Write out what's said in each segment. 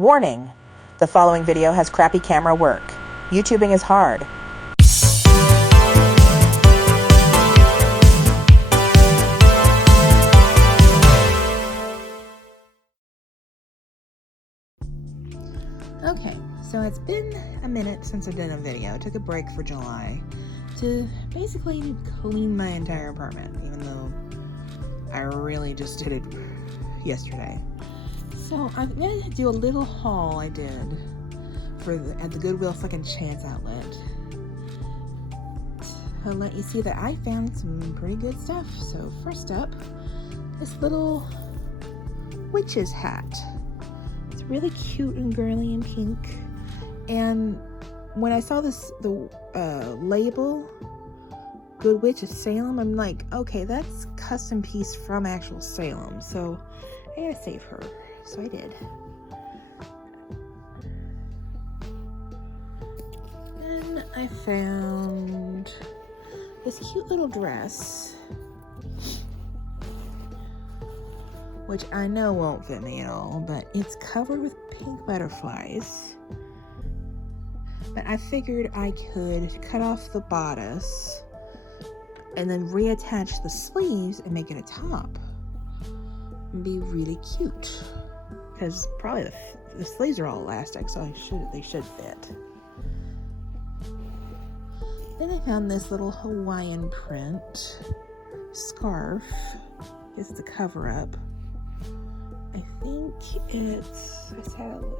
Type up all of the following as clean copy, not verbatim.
Warning! The following video has crappy camera work. YouTubing is hard. Okay, so it's been a minute since I've done a video. I took a break for July to basically clean my entire apartment, even though I really just did it yesterday. So I'm going to do a little haul I did at the Goodwill second chance outlet to let you see that I found some pretty good stuff. So first up, this little witch's hat. It's really cute and girly and pink. And when I saw the label, Good Witch of Salem, I'm like, okay, that's custom piece from actual Salem. So I gotta save her. So I did. Then I found this cute little dress, which I know won't fit me at all, but it's covered with pink butterflies. But I figured I could cut off the bodice and then reattach the sleeves and make it a top. It'd be really cute. Because probably the sleeves are all elastic, so they should fit. Then I found this little Hawaiian print scarf. It's the cover up. I think it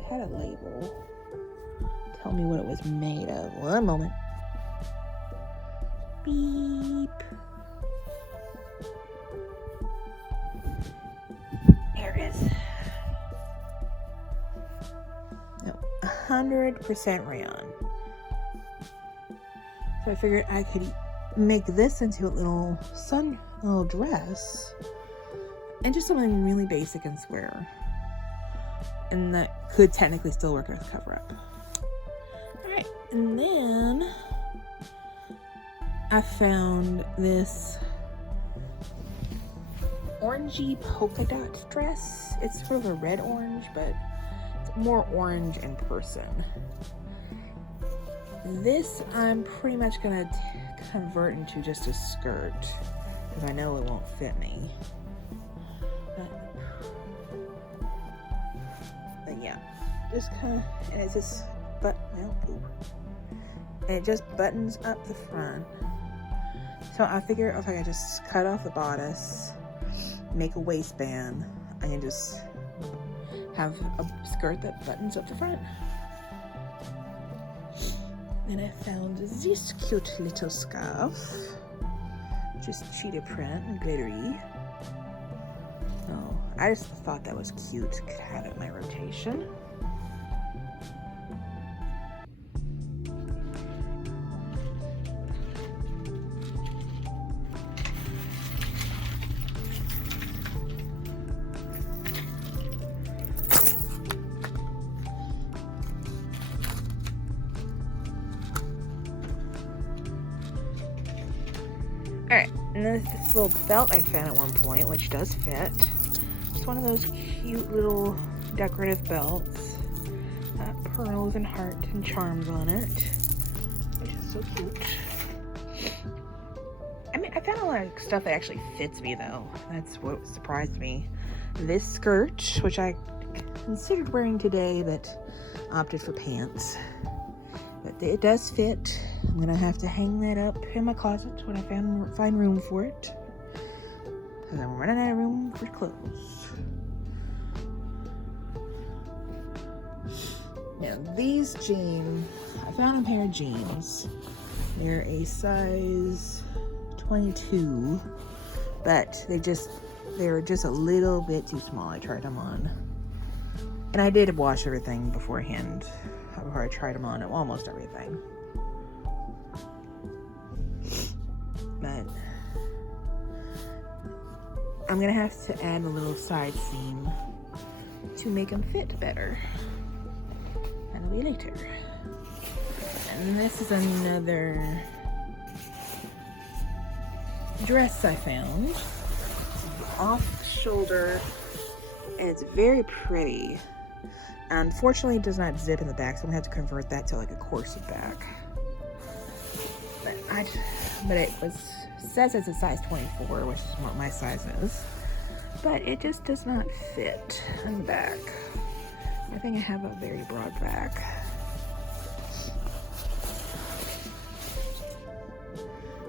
had a label. Tell me what it was made of. One moment. Beep. There it is. No, 100% rayon. So I figured I could make this into a little dress, and just something really basic and square, and that could technically still work as a cover up. All right, and then I found this orangey polka dot dress. It's sort of a red orange, but it's more orange in person. This I'm pretty much gonna convert into just a skirt, because I know it won't fit me. But yeah, just kind of, and it's just and it just buttons up the front. So I figure if I could just cut off the bodice, make a waistband, I can just have a skirt that buttons up the front. Then I found this cute little scarf, just cheetah print and glittery. Oh, I just thought that was cute. Could have it in my rotation. Alright, and then this little belt I found at one point, which does fit. It's one of those cute little decorative belts. Got pearls and hearts and charms on it, which is so cute. I mean, I found a lot of stuff that actually fits me, though. That's what surprised me. This skirt, which I considered wearing today, but opted for pants. But it does fit. I'm gonna have to hang that up in my closet when I find room for it, because I'm running out of room for clothes. Now these jeans, I found a pair of jeans. They're a size 22, but they were just a little bit too small. I tried them on, and I did wash everything beforehand. Before I tried them on, almost everything. But I'm gonna have to add a little side seam to make them fit better. That'll be later. And this is another dress I found. Off shoulder, and it's very pretty. Unfortunately, it does not zip in the back, so I'm gonna have to convert that to like a corset back. But it says it's a size 24, which is what my size is. But it just does not fit in the back. I think I have a very broad back.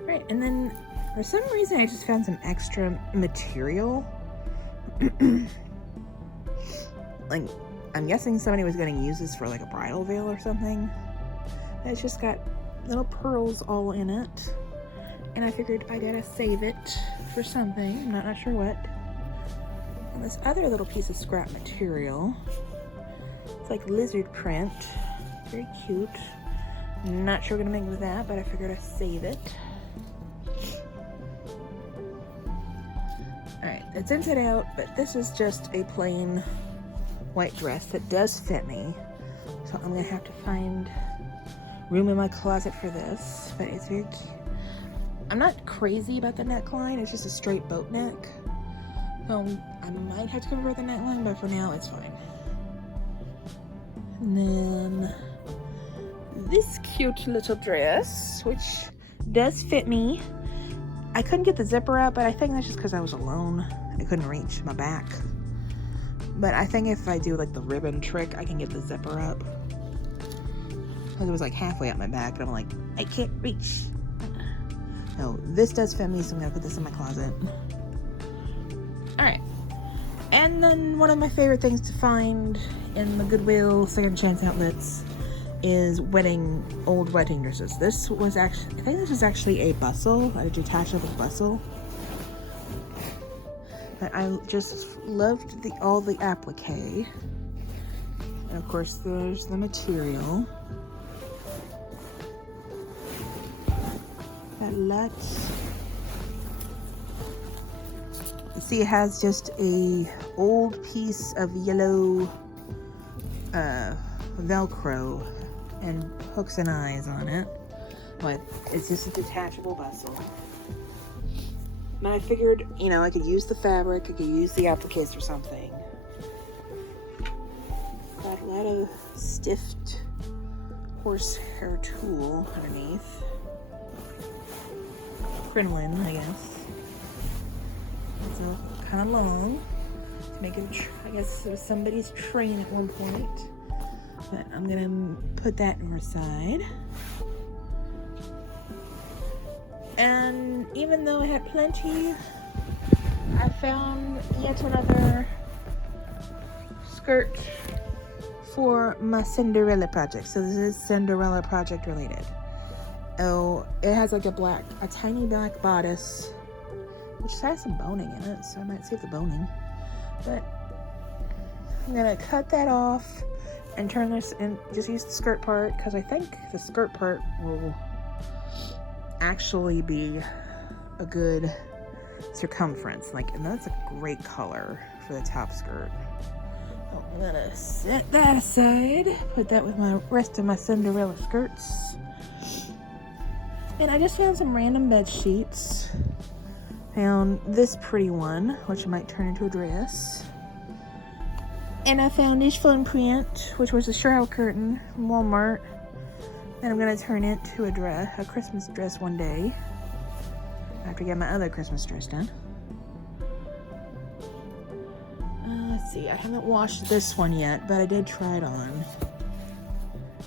Right, and then for some reason I just found some extra material. Like, I'm guessing somebody was going to use this for like a bridal veil or something. It's just got little pearls all in it. And I figured I gotta save it for something. I'm not sure what. And this other little piece of scrap material. It's like lizard print. Very cute. Not sure what I'm gonna make with that, but I figured I'd save it. Alright, it's inside out, but this is just a plain white dress that does fit me. So I'm gonna have to find room in my closet for this, but it's very cute. I'm not crazy about the neckline, it's just a straight boat neck. So I might have to convert the neckline, but for now it's fine. And then this cute little dress, which does fit me. I couldn't get the zipper up, but I think that's just because I was alone. I couldn't reach my back. But I think if I do like the ribbon trick, I can get the zipper up. Because it was like halfway up my back, and I'm like, I can't reach. No, this does fit me, so I'm gonna put this in my closet. Alright. And then one of my favorite things to find in the Goodwill second chance outlets is old wedding dresses. This was actually, I think this is actually a bustle, a detachable bustle. But I just loved all the applique. And of course there's the material. Got lots. You see it has just a old piece of yellow Velcro and hooks and eyes on it. But it's just a detachable bustle. And I figured, you know, I could use the fabric, I could use the appliques or something. Got a lot of stiffed horsehair tulle underneath. Crinoline, I guess. It's kind of long to make it, I guess it was somebody's train at one point. But I'm gonna put that on our side. And even though I had plenty, I found yet another skirt for my Cinderella project. So this is Cinderella project related. Oh, it has like a tiny black bodice, which has some boning in it, so I might save the boning. But I'm gonna cut that off and turn this and just use the skirt part, because I think the skirt part will actually be a good circumference. Like, and that's a great color for the top skirt. So I'm gonna set that aside, put that with my rest of my Cinderella skirts. And I just found some random bed sheets. Found this pretty one, which I might turn into a dress. And I found this fun print, which was a shower curtain from Walmart. And I'm gonna turn it to a Christmas dress one day. I have to get my other Christmas dress done. Let's see, I haven't washed this one yet, but I did try it on.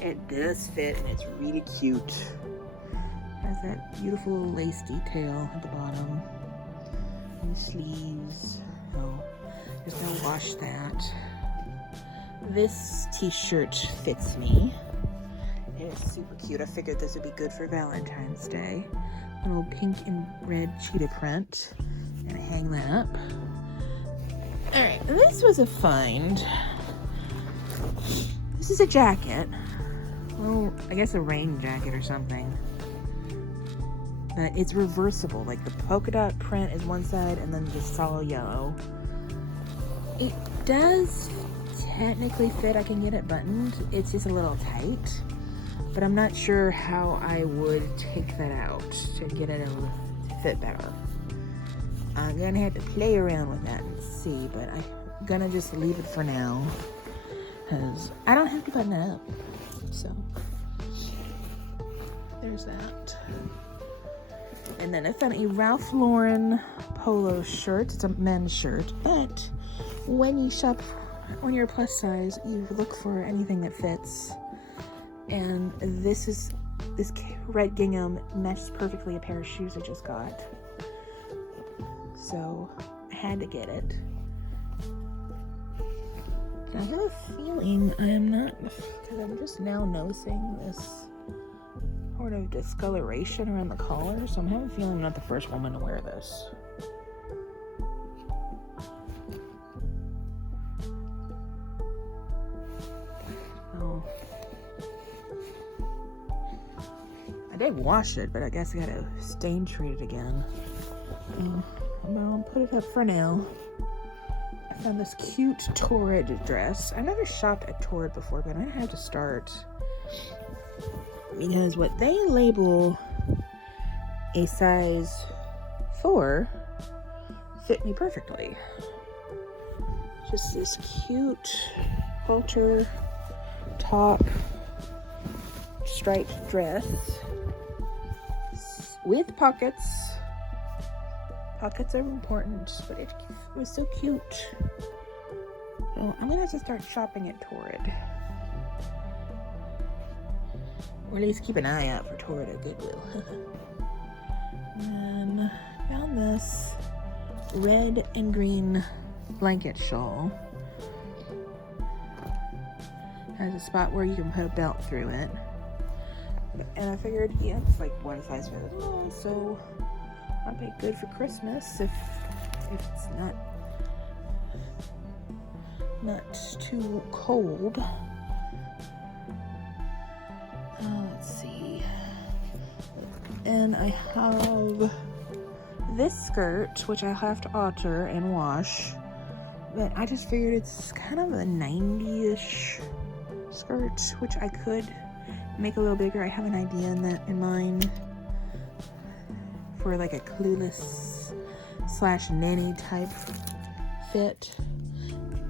It does fit, and it's really cute. Has that beautiful lace detail at the bottom. And the sleeves. Oh, just gonna wash that. This t-shirt fits me. It's super cute. I figured this would be good for Valentine's Day. A little pink and red cheetah print. Gonna hang that up. Alright, this was a find. This is a jacket. Well, I guess a rain jacket or something. But it's reversible. Like the polka dot print is one side and then just solid yellow. It does technically fit. I can get it buttoned. It's just a little tight. But I'm not sure how I would take that out to get it to fit better. I'm gonna have to play around with that and see, but I'm gonna just leave it for now. because I don't have to button it up. So there's that. And then I found a Ralph Lauren polo shirt. It's a men's shirt, but when you shop, when you're plus size, you look for anything that fits. And this red gingham matches perfectly a pair of shoes I just got. So I had to get it. And I have a feeling I am not, because I'm just now noticing this sort of discoloration around the collar, so I'm having a feeling I'm not the first woman to wear this. So I did wash it, but I guess I gotta stain treat it again. I'm gonna put it up for now. I found this cute Torrid dress. I've never shopped at Torrid before, but I have to start. Because what they label a size 4 fit me perfectly. Just this cute halter top striped dress with pockets. Pockets are important, but it was so cute. So I'm gonna have to start shopping at Torrid. Or at least keep an eye out for Torrid at Goodwill. And found this red and green blanket shawl. Has a spot where you can put a belt through it. And I figured, yeah, it's like one size fits all, so might be good for Christmas if it's not too cold. Let's see. And I have this skirt, which I have to alter and wash. But I just figured it's kind of a 90-ish skirt, which I could make a little bigger. I have an idea in mind for like a clueless / nanny type fit.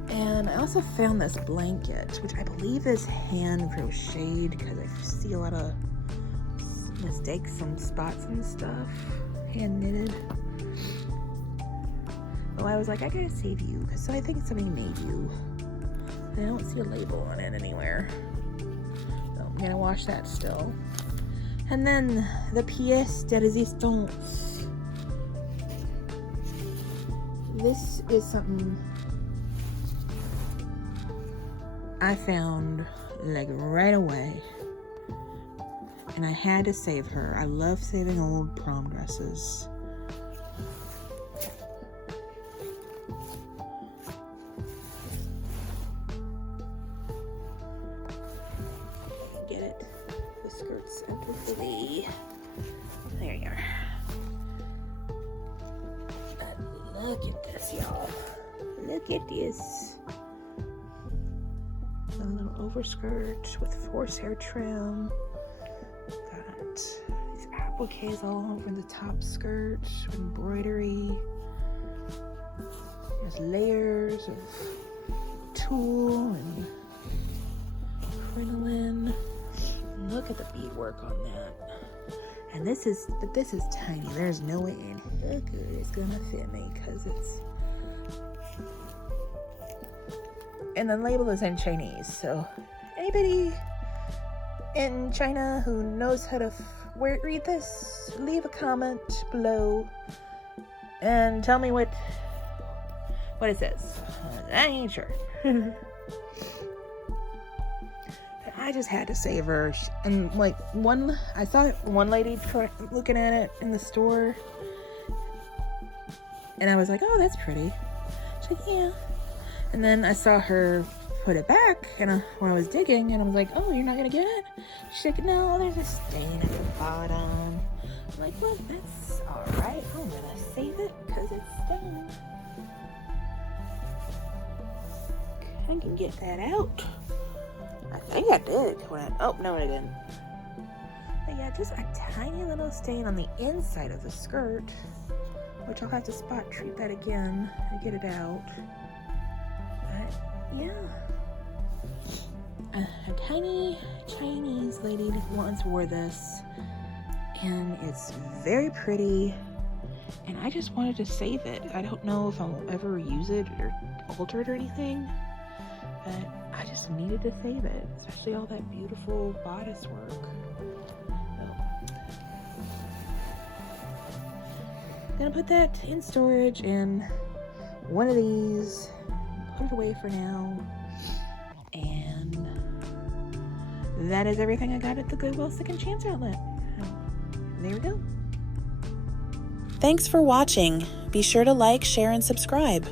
And I also found this blanket, which I believe is hand crocheted, because I see a lot of mistakes on spots and stuff. Hand knitted. Well, I was like, I gotta save you, so I think somebody made you. I don't see a label on it anywhere. So I'm gonna wash that still. And then the pièce de résistance. This is something I found like right away, and I had to save her. I love saving old prom dresses. Get it? The skirt's empathy. There you are. Look at this, y'all. Look at this. A little overskirt with horsehair trim. Got these appliques all over the top skirt, embroidery. There's layers of tulle and crinoline. Look at the beadwork on that. And this is tiny. There's no way in heck it's gonna fit me, because it's, and the label is in Chinese, so anybody in China who knows how to read this, leave a comment below and tell me what it says. I ain't sure. I just had to save her. And like I saw one lady looking at it in the store, and I was like, oh, that's pretty. She's like, yeah. And then I saw her put it back, and when I was digging, and I was like, oh, you're not gonna get it? She's like, no, there's a stain at the bottom. I'm like, well, that's alright. I'm gonna save it because it's stained. I can get that out. I think I did. Oh, no, I didn't. But yeah, just a tiny little stain on the inside of the skirt, which I'll have to spot treat that again and get it out. But yeah, A tiny Chinese lady once wore this, and it's very pretty, and I just wanted to save it. I don't know if I'll ever use it or alter it or anything, but I just needed to save it, especially all that beautiful bodice work. I'm gonna put that in storage in one of these, put it away for now, and that is everything I got at the Goodwill Second Chance outlet. There we go. Thanks for watching. Be sure to like, share, and subscribe.